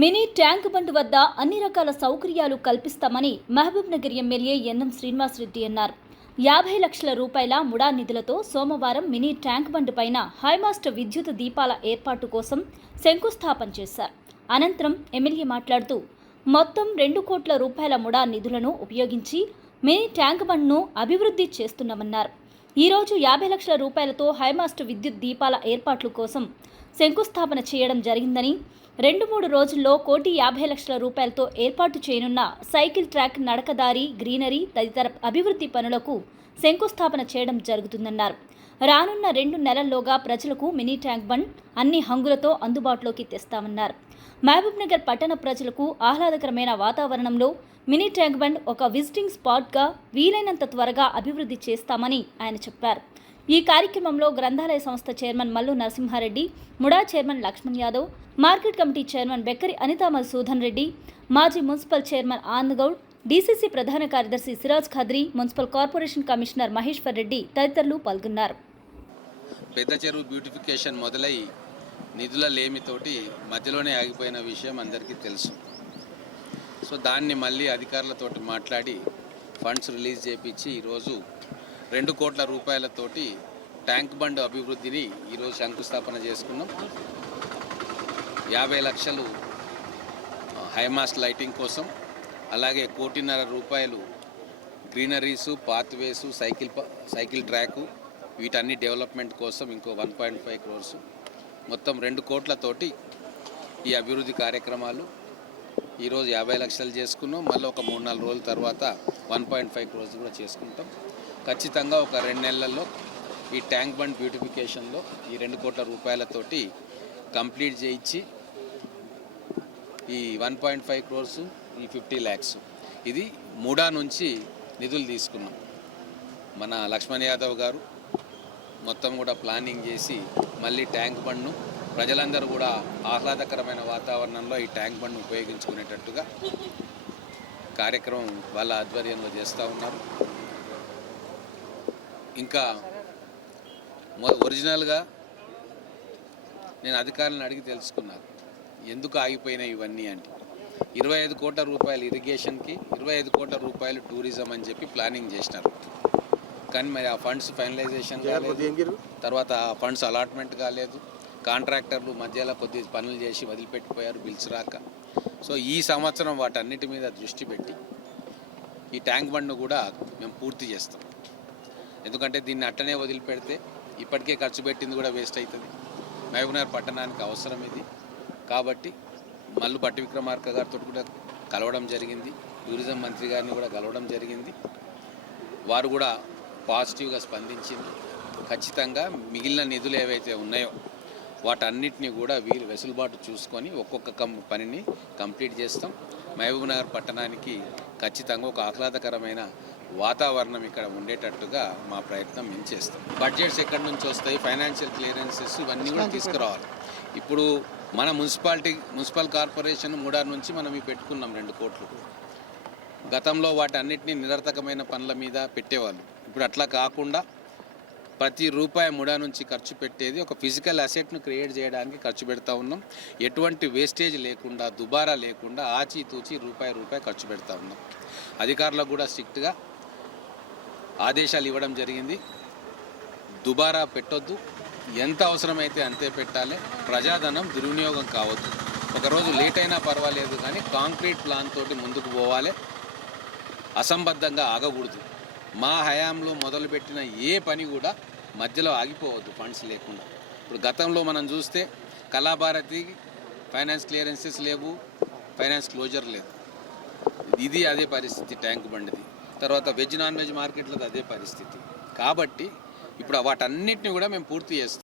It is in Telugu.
మినీ ట్యాంక్ బండ్ వద్ద అన్ని రకాల సౌకర్యాలు కల్పిస్తామని మహబూబ్ నగర్ ఎమ్మెల్యే ఎన్ఎం శ్రీనివాసరెడ్డి అన్నారు. యాభై లక్షల రూపాయల ముడా నిధులతో సోమవారం మినీ ట్యాంక్ బండ్ పైన హైమాస్ట్ విద్యుత్ దీపాల ఏర్పాటు కోసం శంకుస్థాపన చేశారు. అనంతరం ఎమ్మెల్యే మాట్లాడుతూ మొత్తం రెండు కోట్ల రూపాయల ముడా నిధులను ఉపయోగించి మినీ ట్యాంక్ బండ్ను అభివృద్ధి చేస్తున్నామన్నారు. ఈరోజు యాభై లక్షల రూపాయలతో హైమాస్ట్ విద్యుత్ దీపాల ఏర్పాట్ల కోసం శంకుస్థాపన చేయడం జరిగిందని రెండు మూడు రోజుల్లో కోటి యాభై లక్షల రూపాయలతో ఏర్పాటు చేయనున్న సైకిల్ ట్రాక్ నడకదారి గ్రీనరీ తదితర అభివృద్ధి పనులకు శంకుస్థాపన చేయడం జరుగుతుందన్నారు. రానున్న రెండు నెలల్లోగా ప్రజలకు మినీ ట్యాంక్ బండ్ అన్ని హంగులతో అందుబాటులోకి తెస్తామన్నారు. మహబూబ్ నగర్ పట్టణ ప్రజలకు ఆహ్లాదకరమైన వాతావరణంలో మినీ ట్యాంక్ బండ్ ఒక విజిటింగ్ స్పాట్గా వీలైనంత త్వరగా అభివృద్ధి చేస్తామని ఆయన చెప్పారు. ఈ కార్యక్రమంలో గ్రంథాలయ సంస్థ chairman Mallu Narasimha Reddy MUDA chairman Lakshman Yadav market committee chairman Bekkari Anitha Madhusudan Reddy మాజీ municipal chairman Anand Goud DCC ప్రధాన కార్యదర్శి Siraj Khadri municipal corporation commissioner Maheshwar Reddy తదితరులు పాల్గొన్నారు. పెద్ద చెరువు బ్యూటిఫికేషన్ మొదలై నిధుల లేమితోటి మధ్యలోనే ఆగిపోయిన విషయం అందరికీ తెలుసు. సో దాన్ని మళ్ళీ అధికారులతోటి మాట్లాడి ఫండ్స్ రిలీజ్ చేపించి ఈరోజు రెండు కోట్ల రూపాయలతోటి ట్యాంక్ బండ్ అభివృద్ధిని ఈరోజు శంకుస్థాపన చేసుకున్నాం. యాభై లక్షలు హైమాస్ట్ లైటింగ్ కోసం అలాగే కోటిన్నర రూపాయలు గ్రీనరీసు పాత్వేసు సైకిల్ ప- సైకిల్ ట్రాకు వీటన్ని డెవలప్మెంట్ కోసం ఇంకో వన్ పాయింట్ ఫైవ్ క్రోర్స్. మొత్తం రెండు కోట్లతోటి ఈ అభివృద్ధి కార్యక్రమాలు ఈరోజు యాభై లక్షలు చేసుకున్నాం. మళ్ళీ ఒక మూడు నాలుగు రోజుల తర్వాత వన్ పాయింట్ ఫైవ్ క్రోర్స్ కూడా చేసుకుంటాం. ఖచ్చితంగా ఒక రెండు నెలల్లో ఈ ట్యాంక్ బండ్ బ్యూటిఫికేషన్లో ఈ రెండు కోట్ల రూపాయలతోటి కంప్లీట్ చేయించి ఈ వన్ పాయింట్ ఫైవ్ క్రోర్స్ ఈ ఫిఫ్టీ ల్యాక్స్. ఇది మూడా నుంచి నిధులు తీసుకున్నాం. మన లక్ష్మణ్ యాదవ్ గారు మొత్తం కూడా ప్లానింగ్ చేసి మళ్ళీ ట్యాంక్ బండ్ను ప్రజలందరూ కూడా ఆహ్లాదకరమైన వాతావరణంలో ఈ ట్యాంక్ బండ్ను ఉపయోగించుకునేటట్టుగా కార్యక్రమం వాళ్ళ ఆధ్వర్యంలో చేస్తూ ఉన్నారు. ఇంకా మొ- ఒరిజినల్గా నేను అధికారులను అడిగి తెలుసుకున్నాను ఎందుకు ఆగిపోయినాయి ఇవన్నీ అంటే ఇరవై ఐదు కోట్ల రూపాయలు ఇరిగేషన్కి ఇరవై ఐదు కోట్ల రూపాయలు టూరిజం అని చెప్పి ప్లానింగ్ చేసినారు. కానీ మరి ఆ ఫండ్స్ ఫైనలైజేషన్ కాలేదు. తర్వాత ఆ ఫండ్స్ అలాట్మెంట్ కాలేదు. కాంట్రాక్టర్లు మధ్యలో కొద్ది పనులు చేసి వదిలిపెట్టిపోయారు బిల్స్ రాక. సో ఈ సంవత్సరం వాటన్నిటి మీద దృష్టి పెట్టి ఈ ట్యాంక్ బండ్ను కూడా మేము పూర్తి చేస్తాం. ఎందుకంటే దీన్ని అట్టనే వదిలిపెడితే ఇప్పటికే ఖర్చు పెట్టింది కూడా వేస్ట్ అవుతుంది. మహబూబ్నగర్ పట్టణానికి అవసరం ఇది. కాబట్టి మల్లు భట్టి విక్రమార్క గారితో కూడా కలవడం జరిగింది. టూరిజం మంత్రి గారిని కూడా కలవడం జరిగింది. వారు కూడా పాజిటివ్గా స్పందించింది. ఖచ్చితంగా మిగిలిన నిధులు ఏవైతే ఉన్నాయో వాటన్నిటిని కూడా వీలు వెసులుబాటు చూసుకొని ఒక్కొక్క కం పనిని కంప్లీట్ చేస్తాం. మహబూబ్నగర్ పట్టణానికి ఖచ్చితంగా ఒక ఆహ్లాదకరమైన వాతావరణం ఇక్కడ ఉండేటట్టుగా మా ప్రయత్నం మేము చేస్తాం. బడ్జెట్స్ ఎక్కడి నుంచి వస్తాయి? ఫైనాన్షియల్ క్లియరెన్సెస్ ఇవన్నీ కూడా తీసుకురావాలి. ఇప్పుడు మన మున్సిపాలిటీ మున్సిపల్ కార్పొరేషన్ మూడారు నుంచి మనం ఇవి పెట్టుకున్నాం రెండు కోట్లు గతంలో వాటన్నిటిని నిరర్థకమైన పనుల మీద పెట్టేవాళ్ళు. ఇప్పుడు అట్లా కాకుండా ప్రతి రూపాయి ముడా నుంచి ఖర్చు పెట్టేది ఒక ఫిజికల్ అసెట్ను క్రియేట్ చేయడానికి ఖర్చు పెడతా ఉన్నాం. ఎటువంటి వేస్టేజ్ లేకుండా దుబారా లేకుండా ఆచితూచి రూపాయి రూపాయి ఖర్చు పెడతా ఉన్నాం. అధికారులకు కూడా స్ట్రిక్ట్గా ఆదేశాలు ఇవ్వడం జరిగింది. దుబారా పెట్టొద్దు. ఎంత అవసరమైతే అంతే పెట్టాలి. ప్రజాధనం దుర్వినియోగం కావద్దు. ఒకరోజు లేట్ అయినా పర్వాలేదు కానీ కాంక్రీట్ ప్లాన్ తోటి ముందుకు పోవాలి. అసంబద్ధంగా ఆగకూడదు. మా హయాంలో మొదలుపెట్టిన ఏ పని కూడా మధ్యలో ఆగిపోవద్దు ఫండ్స్ లేకుండా. ఇప్పుడు గతంలో మనం చూస్తే కళాభారతి ఫైనాన్స్ క్లియరెన్సెస్ లేవు. ఫైనాన్స్ క్లోజర్ లేదు. ఇది అదే పరిస్థితి ట్యాంక్ బండిది. తర్వాత వెజ్ నాన్ వెజ్ మార్కెట్లది అదే పరిస్థితి. కాబట్టి ఇప్పుడు వాటన్నిటిని కూడా మేము పూర్తి చేస్తాం.